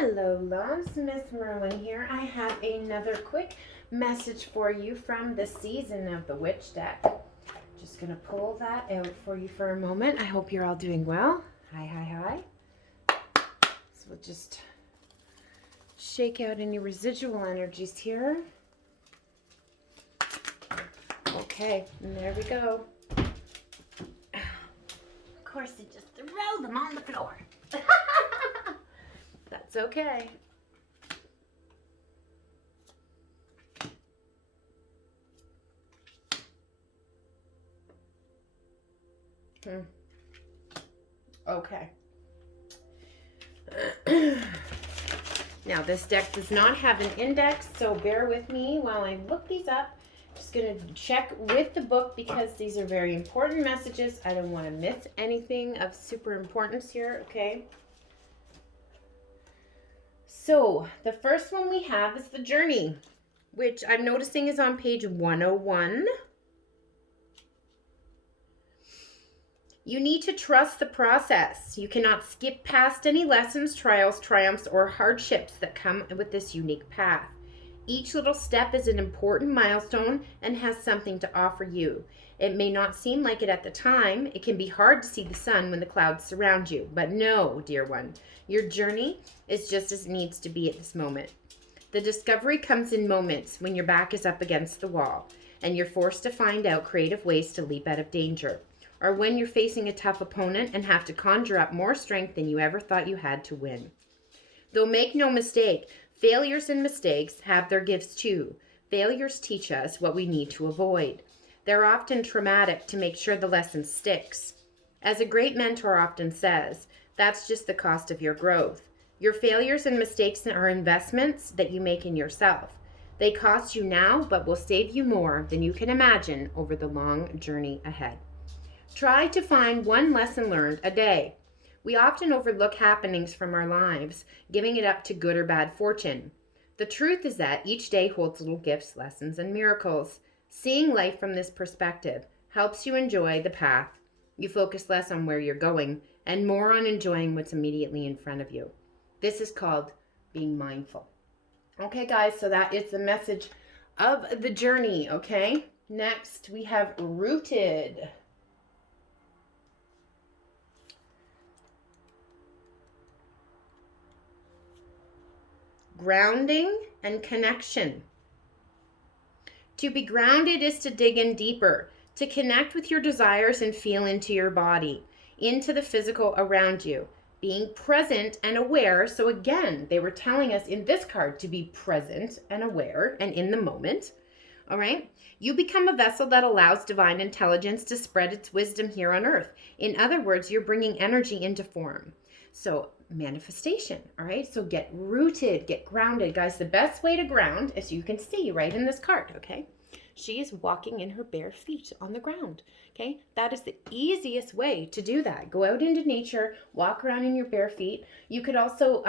Hello, loves. Miss Merlin here. I have another quick message for you from the Season of the Witch deck. Just going to pull that out for you for a moment. I hope you're all doing well. Hi. So we'll just shake out any residual energies here. Okay, and there we go. Of course, I just throw them on the floor. That's okay. Okay. Now, this deck does not have an index, so bear with me while I look these up. Just going to check with the book because these are very important messages. I don't want to miss anything of super importance here, okay? So, the first one we have is the journey, which I'm noticing is on page 101. You need to trust the process. You cannot skip past any lessons, trials, triumphs, or hardships that come with this unique path. Each little step is an important milestone and has something to offer you. It may not seem like it at the time. It can be hard to see the sun when the clouds surround you. But no, dear one, your journey is just as it needs to be at this moment. The discovery comes in moments when your back is up against the wall and you're forced to find out creative ways to leap out of danger, or when you're facing a tough opponent and have to conjure up more strength than you ever thought you had to win. Though make no mistake, failures and mistakes have their gifts too. Failures teach us what we need to avoid. They're often traumatic to make sure the lesson sticks. As a great mentor often says, that's just the cost of your growth. Your failures and mistakes are investments that you make in yourself. They cost you now, but will save you more than you can imagine over the long journey ahead. Try to find one lesson learned a day. We often overlook happenings from our lives, giving it up to good or bad fortune. The truth is that each day holds little gifts, lessons, and miracles. Seeing life from this perspective helps you enjoy the path. You focus less on where you're going and more on enjoying what's immediately in front of you. This is called being mindful. Okay, guys, so that is the message of the journey, okay? Next, we have Rooted. Grounding and connection. To be grounded is to dig in deeper, to connect with your desires and feel into your body, into the physical around you. Being present and aware. So again, they were telling us in this card to be present and aware and in the moment. All right. You become a vessel that allows divine intelligence to spread its wisdom here on earth. In other words, you're bringing energy into form. So manifestation. All right. So get rooted, get grounded. Guys, the best way to ground, as you can see right in this card, okay? She is walking in her bare feet on the ground, okay? That is the easiest way to do that. Go out into nature, walk around in your bare feet. You could also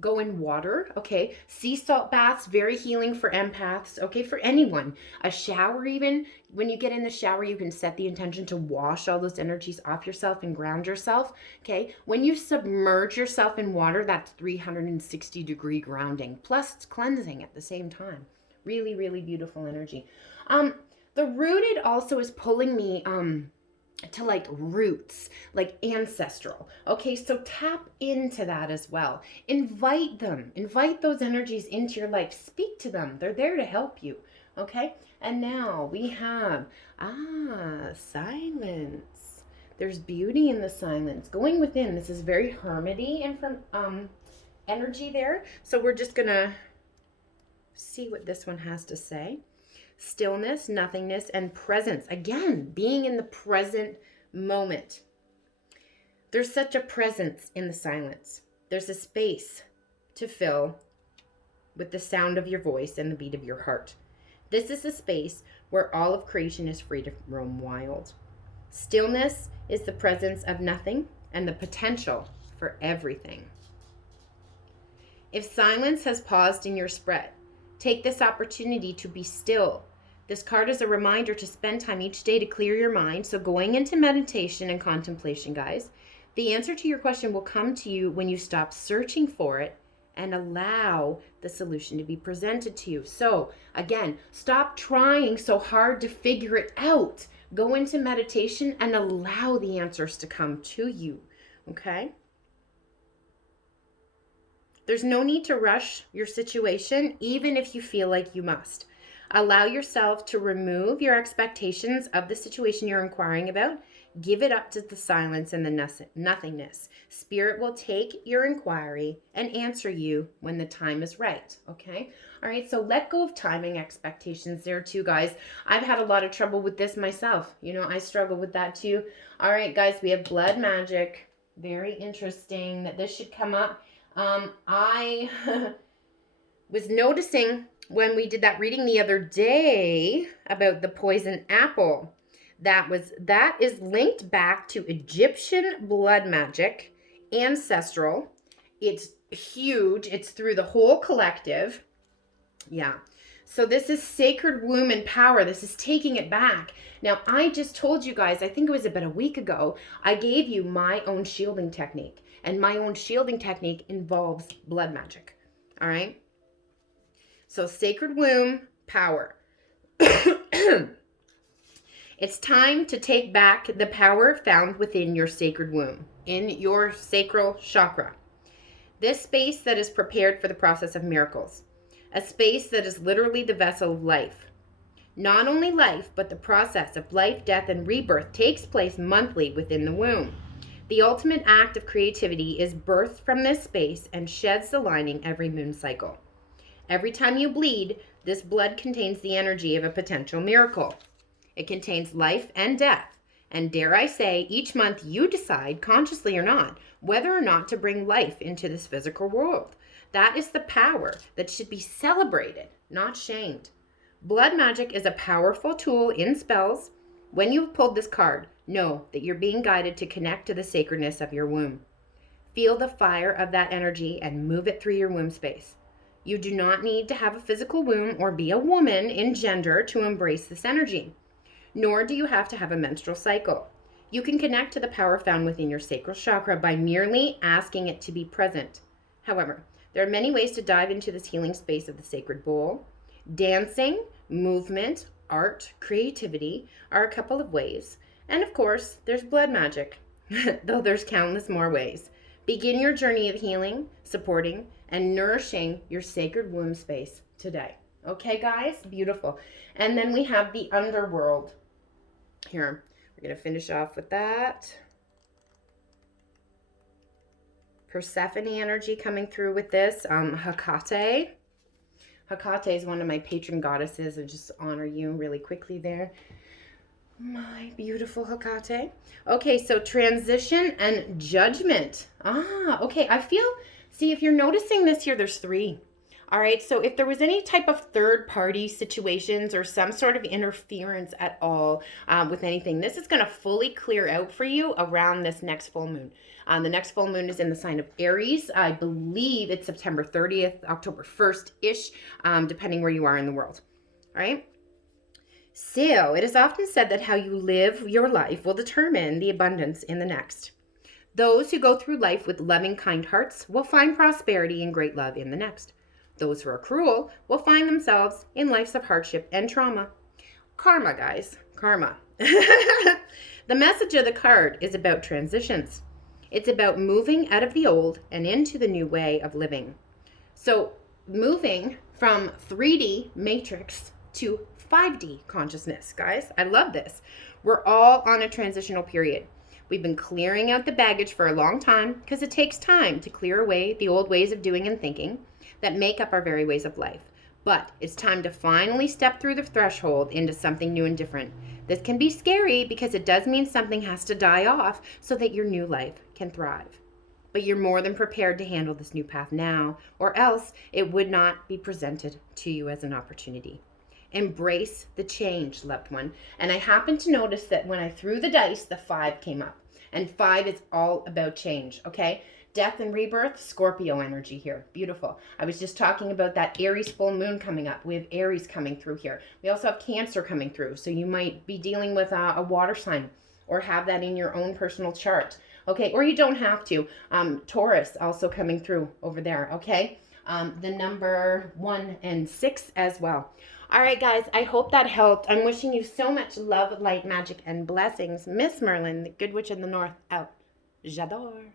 go in water, okay? Sea salt baths, very healing for empaths, okay? For anyone. A shower even. When you get in the shower, you can set the intention to wash all those energies off yourself and ground yourself, okay? When you submerge yourself in water, that's 360-degree grounding, plus it's cleansing at the same time. Really, really beautiful energy. The rooted also is pulling me to like roots, like ancestral. Okay, so tap into that as well. Invite them. Invite those energies into your life. Speak to them. They're there to help you. Okay, and now we have silence. There's beauty in the silence. Going within. This is very hermity and from energy there. So we're just gonna see what this one has to say. Stillness, nothingness, and presence. Again, being in the present moment. There's such a presence in the silence. There's a space to fill with the sound of your voice and the beat of your heart. This is a space where all of creation is free to roam wild. Stillness is the presence of nothing and the potential for everything. If silence has paused in your spread, take this opportunity to be still. This card is a reminder to spend time each day to clear your mind. So going into meditation and contemplation, guys, the answer to your question will come to you when you stop searching for it and allow the solution to be presented to you. So, again, stop trying so hard to figure it out. Go into meditation and allow the answers to come to you, okay? There's no need to rush your situation, even if you feel like you must. Allow yourself to remove your expectations of the situation you're inquiring about. Give it up to the silence and the nothingness. Spirit will take your inquiry and answer you when the time is right, okay? All right, so let go of timing expectations there too, guys. I've had a lot of trouble with this myself. You know, I struggle with that too. All right, guys, we have blood magic. Very interesting that this should come up. I was noticing when we did that reading the other day about the poison apple, that is linked back to Egyptian blood magic, ancestral. It's huge. It's through the whole collective. Yeah. So this is sacred womb and power. This is taking it back. Now, I just told you guys, I think it was about a week ago, I gave you my own shielding technique. And my own shielding technique involves blood magic. All right? So sacred womb, power. It's time to take back the power found within your sacred womb, in your sacral chakra. This space that is prepared for the process of miracles. A space that is literally the vessel of life. Not only life, but the process of life, death, and rebirth takes place monthly within the womb. The ultimate act of creativity is birthed from this space and sheds the lining every moon cycle. Every time you bleed, this blood contains the energy of a potential miracle. It contains life and death. And dare I say, each month you decide, consciously or not, whether or not to bring life into this physical world. That is the power that should be celebrated, not shamed. Blood magic is a powerful tool in spells. When you've pulled this card, know that you're being guided to connect to the sacredness of your womb. Feel the fire of that energy and move it through your womb space. You do not need to have a physical womb or be a woman in gender to embrace this energy, nor do you have to have a menstrual cycle. You can connect to the power found within your sacral chakra by merely asking it to be present. However, there are many ways to dive into this healing space of the sacred bowl. Dancing, movement, art, creativity are a couple of ways. And of course, there's blood magic, though there's countless more ways. Begin your journey of healing, supporting, and nourishing your sacred womb space today. Okay, guys? Beautiful. And then we have the underworld. Here, we're going to finish off with that. Persephone energy coming through with this. Hecate. Hecate is one of my patron goddesses. I just honor you really quickly there. My beautiful Hecate. Okay, so transition and judgment. Okay, see, if you're noticing this here, there's 3. All right, so if there was any type of third-party situations or some sort of interference at all with anything, this is going to fully clear out for you around this next full moon. The next full moon is in the sign of Aries. I believe it's September 30th, October 1st-ish, depending where you are in the world. All right? So, it is often said that how you live your life will determine the abundance in the next. Those who go through life with loving, kind hearts will find prosperity and great love in the next. Those who are cruel will find themselves in lives of hardship and trauma. Karma, guys. Karma. The message of the card is about transitions. It's about moving out of the old and into the new way of living. So, moving from 3D matrix to 5D consciousness, guys. I love this. We're all on a transitional period. We've been clearing out the baggage for a long time because it takes time to clear away the old ways of doing and thinking that make up our very ways of life. But it's time to finally step through the threshold into something new and different. This can be scary because it does mean something has to die off so that your new life can thrive. But you're more than prepared to handle this new path now, or else it would not be presented to you as an opportunity. Embrace the change, loved one. And I happened to notice that when I threw the dice, the 5 came up. And 5 is all about change, okay? Death and rebirth, Scorpio energy here. Beautiful. I was just talking about that Aries full moon coming up. We have Aries coming through here. We also have Cancer coming through. So you might be dealing with a water sign or have that in your own personal chart. Okay, or you don't have to. Taurus also coming through over there, okay? The number 1 and 6 as well. All right, guys, I hope that helped. I'm wishing you so much love, light, magic, and blessings. Miss Merlin, the Good Witch in the North, out. J'adore.